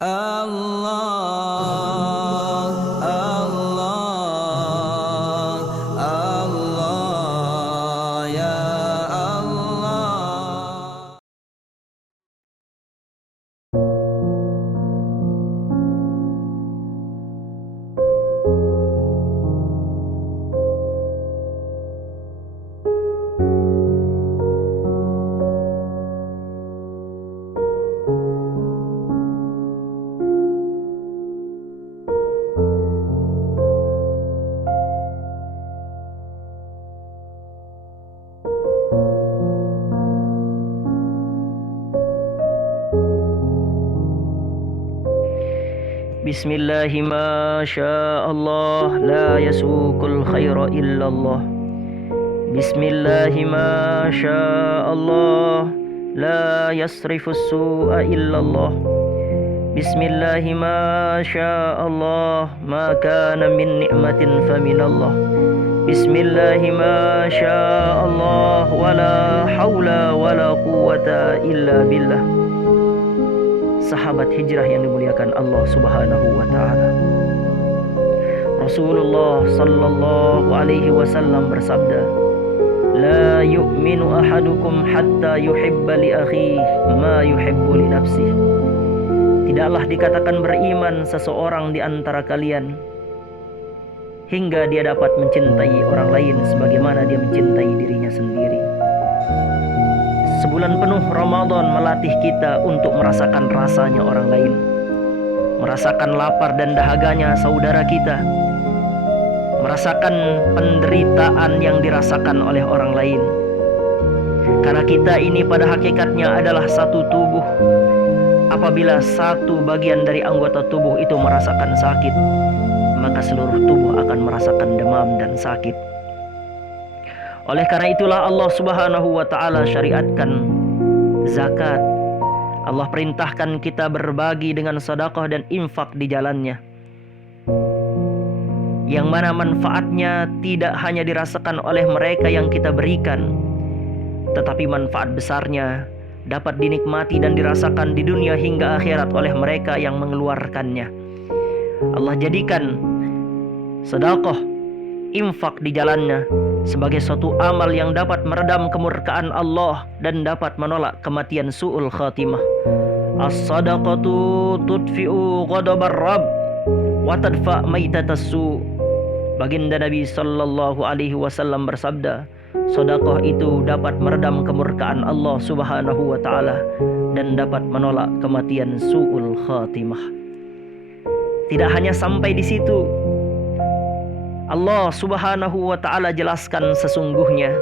Allah, Allah, Allah, ya Allah. Bismillahi ma Allah la yasukul khaira illallah. Bismillahi ma Allah la yasrifus su'a illallah. Bismillahi ma Allah ma kana min ni'matin faminallah. Bismillahi ma Allah wala hawla wala quwwata illa billah. Sahabat hijrah yang dimuliakan Allah Subhanahu wa taala. Rasulullah sallallahu alaihi wasallam bersabda, "La yu'minu ahadukum hatta yuhibba li akhihi ma yuhibbu li nafsihi." Tidaklah dikatakan beriman seseorang di antara kalian hingga dia dapat mencintai orang lain sebagaimana dia mencintai dirinya sendiri. Sebulan penuh Ramadan melatih kita untuk merasakan rasanya orang lain, merasakan lapar dan dahaganya saudara kita, merasakan penderitaan yang dirasakan oleh orang lain. Karena kita ini pada hakikatnya adalah satu tubuh. Apabila satu bagian dari anggota tubuh itu merasakan sakit, maka seluruh tubuh akan merasakan demam dan sakit. Oleh karena itulah Allah Subhanahu wa taala syariatkan zakat. Allah perintahkan kita berbagi dengan sedekah dan infak di jalannya. Yang mana manfaatnya tidak hanya dirasakan oleh mereka yang kita berikan, tetapi manfaat besarnya dapat dinikmati dan dirasakan di dunia hingga akhirat oleh mereka yang mengeluarkannya. Allah jadikan sedekah, infak di jalannya sebagai suatu amal yang dapat meredam kemurkaan Allah dan dapat menolak kematian su'ul khatimah. As-sadaqatu tudfi'u ghadabar rabb wa tadfa' maitatas su'. Baginda Nabi sallallahu alaihi wasallam bersabda, sedekah itu dapat meredam kemurkaan Allah Subhanahu wa taala dan dapat menolak kematian su'ul khatimah. Tidak hanya sampai di situ, Allah Subhanahu wa ta'ala jelaskan sesungguhnya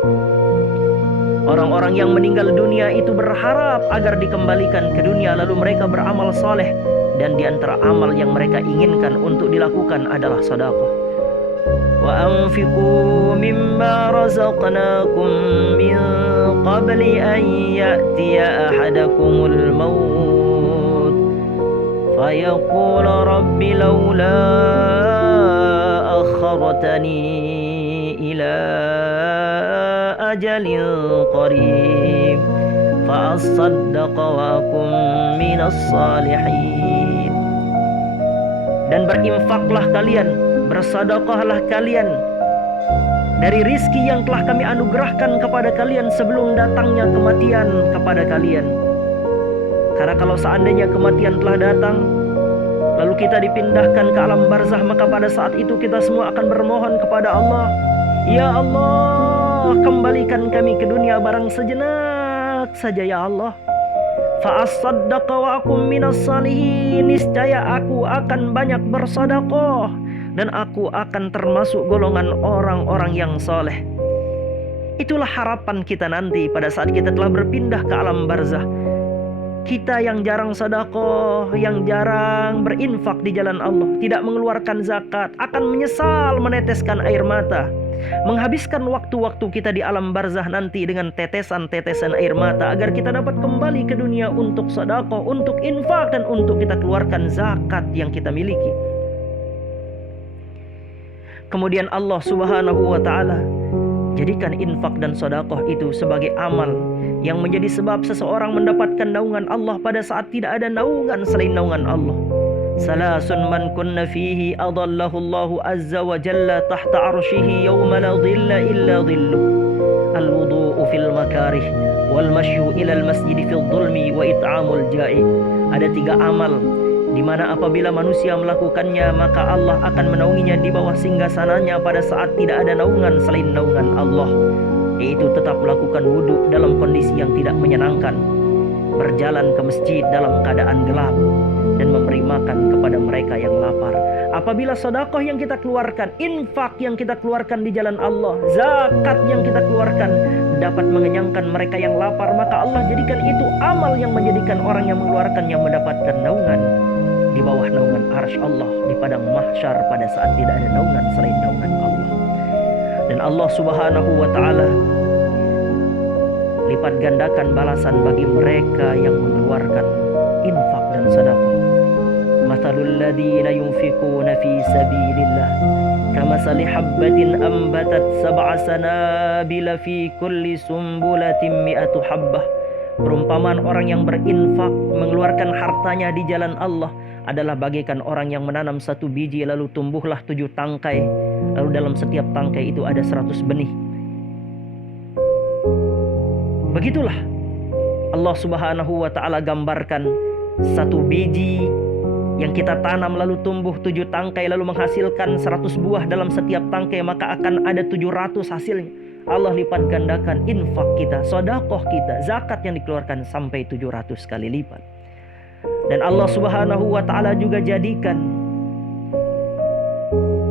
orang-orang yang meninggal dunia itu berharap agar dikembalikan ke dunia lalu mereka beramal saleh, dan di antara amal yang mereka inginkan untuk dilakukan adalah sedekah. Wa anfiqu mimma razaqnakum min qabli an ya'tiya ahadakumul maut fayaqula rabbi laula akhartani ila ajalin qarib fa asaddaqa wa akum minas salihin. Dan berinfaklah kalian, bersedekahlah kalian dari rizki yang telah kami anugerahkan kepada kalian sebelum datangnya kematian kepada kalian. Karena kalau seandainya kematian telah datang lalu kita dipindahkan ke alam barzah, maka pada saat itu kita semua akan bermohon kepada Allah, "Ya Allah, kembalikan kami ke dunia barang sejenak saja ya Allah. Fa asaddaqa wa akum minas salihin." Niscaya aku akan banyak bersedekah dan aku akan termasuk golongan orang-orang yang soleh. Itulah harapan kita nanti pada saat kita telah berpindah ke alam barzah. Kita yang jarang sedekah, yang jarang berinfak di jalan Allah, tidak mengeluarkan zakat, akan menyesal meneteskan air mata, menghabiskan waktu-waktu kita di alam barzah nanti dengan tetesan-tetesan air mata agar kita dapat kembali ke dunia untuk sedekah, untuk infak, dan untuk kita keluarkan zakat yang kita miliki. Kemudian Allah Subhanahu wa ta'ala jadikan infak dan sedekah itu sebagai amal yang menjadi sebab seseorang mendapatkan naungan Allah pada saat tidak ada naungan selain naungan Allah. Salasun man kunna fihi adallahu Allahu azza wa jalla tahta arshihi yawma la dhilla illa dhilluh. Al-wudu'u fil makarih wal mashyu ilal masjid fil dhulmi wa it'amul ja'i. Ada 3 amal di mana apabila manusia melakukannya maka Allah akan menaunginya di bawah singgasananya pada saat tidak ada naungan selain naungan Allah, yaitu tetap melakukan wudhu dalam kondisi yang tidak menyenangkan, berjalan ke masjid dalam keadaan gelap, dan memberi makan kepada mereka yang lapar. Apabila sedekah yang kita keluarkan, infak yang kita keluarkan di jalan Allah, zakat yang kita keluarkan dapat mengenyangkan mereka yang lapar, maka Allah jadikan itu amal yang menjadikan orang yang mengeluarkannya mendapatkan naungan di bawah naungan arsy Allah di padang mahsyar pada saat tidak ada naungan selain naungan Allah. Dan Allah Subhanahu wa taala lipat gandakan balasan bagi mereka yang mengeluarkan infak dan sedekah. Mathalul ladzina yunfikuna fi sabilillah kamathali habbatin ambatat sab'a sanabila fi kulli sumbulatin mi'atu habbah. Perumpamaan orang yang berinfak mengeluarkan hartanya di jalan Allah adalah bagaikan orang yang menanam 1 biji lalu tumbuhlah 7 tangkai, lalu dalam setiap tangkai itu ada 100 benih. Begitulah Allah Subhanahu wa taala gambarkan 1 biji yang kita tanam lalu tumbuh 7 tangkai lalu menghasilkan 100 buah dalam setiap tangkai, maka akan ada 700 hasilnya. Allah lipat gandakan infak kita, sedekah kita, zakat yang dikeluarkan sampai 700 kali lipat. Dan Allah Subhanahu wa taala juga jadikan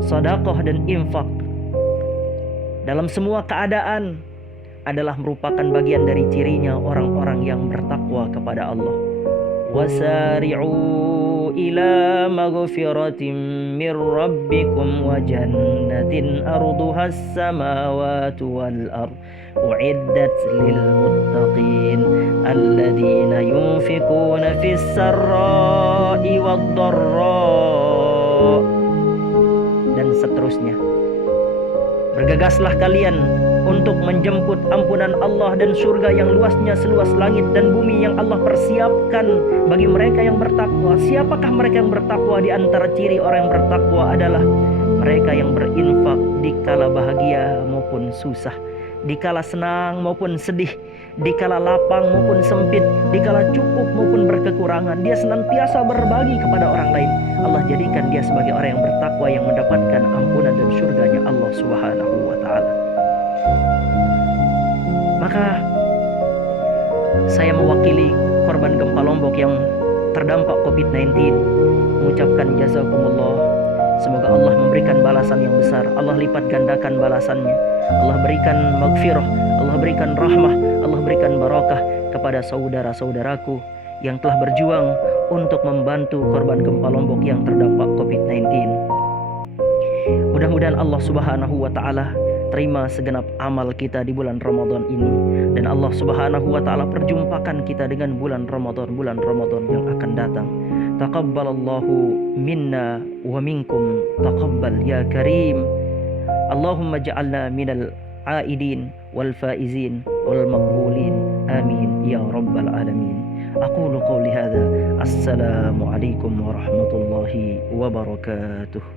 sedekah dan infak dalam semua keadaan adalah merupakan bagian dari cirinya orang-orang yang bertakwa kepada Allah. Wasari'u ila maghfiratin mir rabbikum wa jannatin arduhas samawati wal ard u'iddat lil muttaqin alladzina yunfikuna fis sarra'i wad dharra, dan seterusnya. Bergegaslah kalian untuk menjemput ampunan Allah dan surga yang luasnya seluas langit dan bumi yang Allah persiapkan bagi mereka yang bertakwa. Siapakah mereka yang bertakwa? Di antara ciri orang yang bertakwa adalah mereka yang berinfak dikala bahagia maupun susah, dikala senang maupun sedih, dikala lapang maupun sempit, dikala cukup maupun berkekurangan. Dia senantiasa berbagi kepada orang lain. Allah jadikan dia sebagai orang yang bertakwa yang mendapatkan ampunan dan surganya Allah Subhanahu wa taala. Maka saya mewakili korban gempa Lombok yang terdampak COVID-19 mengucapkan jazakumullah. Semoga Allah memberikan balasan yang besar. Allah lipat gandakan balasannya. Allah berikan maghfirah, Allah berikan rahmah, Allah berikan barakah kepada saudara-saudaraku yang telah berjuang untuk membantu korban gempa Lombok yang terdampak COVID-19. Mudah-mudahan Allah Subhanahu wa taala terima segenap amal kita di bulan Ramadan ini, dan Allah Subhanahu wa taala perjumpakan kita dengan bulan Ramadan yang akan datang. Taqabbalallahu minna wa minkum taqabbal ya karim. Allahumma ja'alna minal aidin wal faizin wal maqbulin. Amin ya rabbal alamin. Aqulu qawli hadza. Assalamu alaikum warahmatullahi wabarakatuh.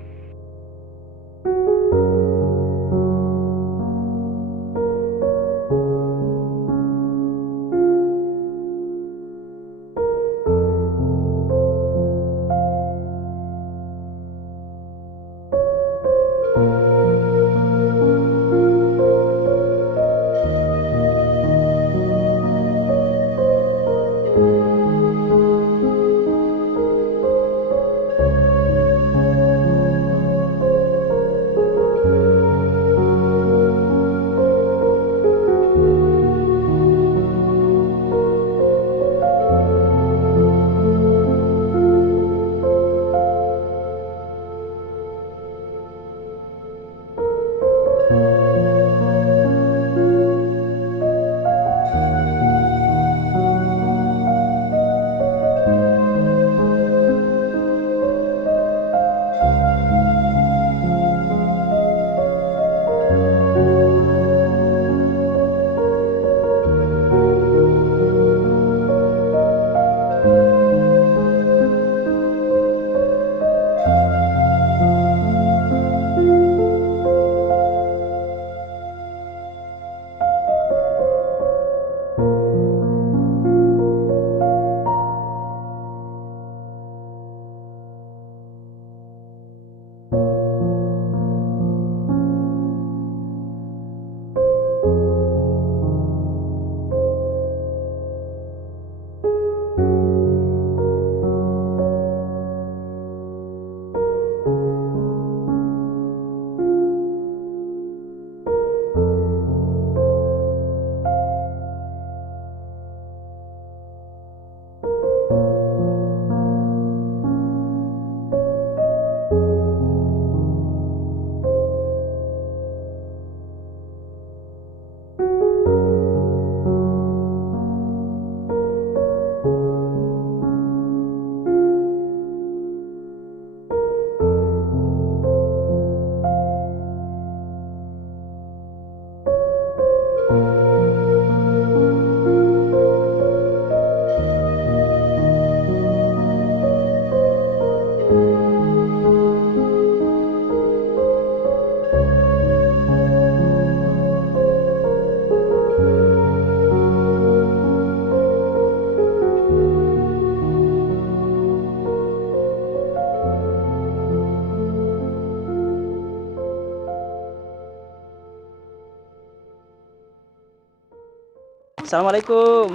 Assalamualaikum.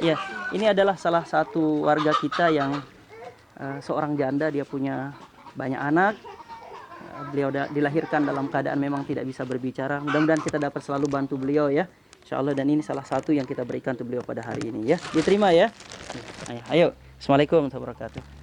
Ya, ini adalah salah satu warga kita yang seorang janda, dia punya banyak anak. Beliau dilahirkan dalam keadaan memang tidak bisa berbicara. Mudah-mudahan kita dapat selalu bantu beliau ya, insya Allah. Dan ini salah satu yang kita berikan untuk beliau pada hari ini ya. Diterima ya. Ayo. Assalamualaikum warahmatullahi wabarakatuh.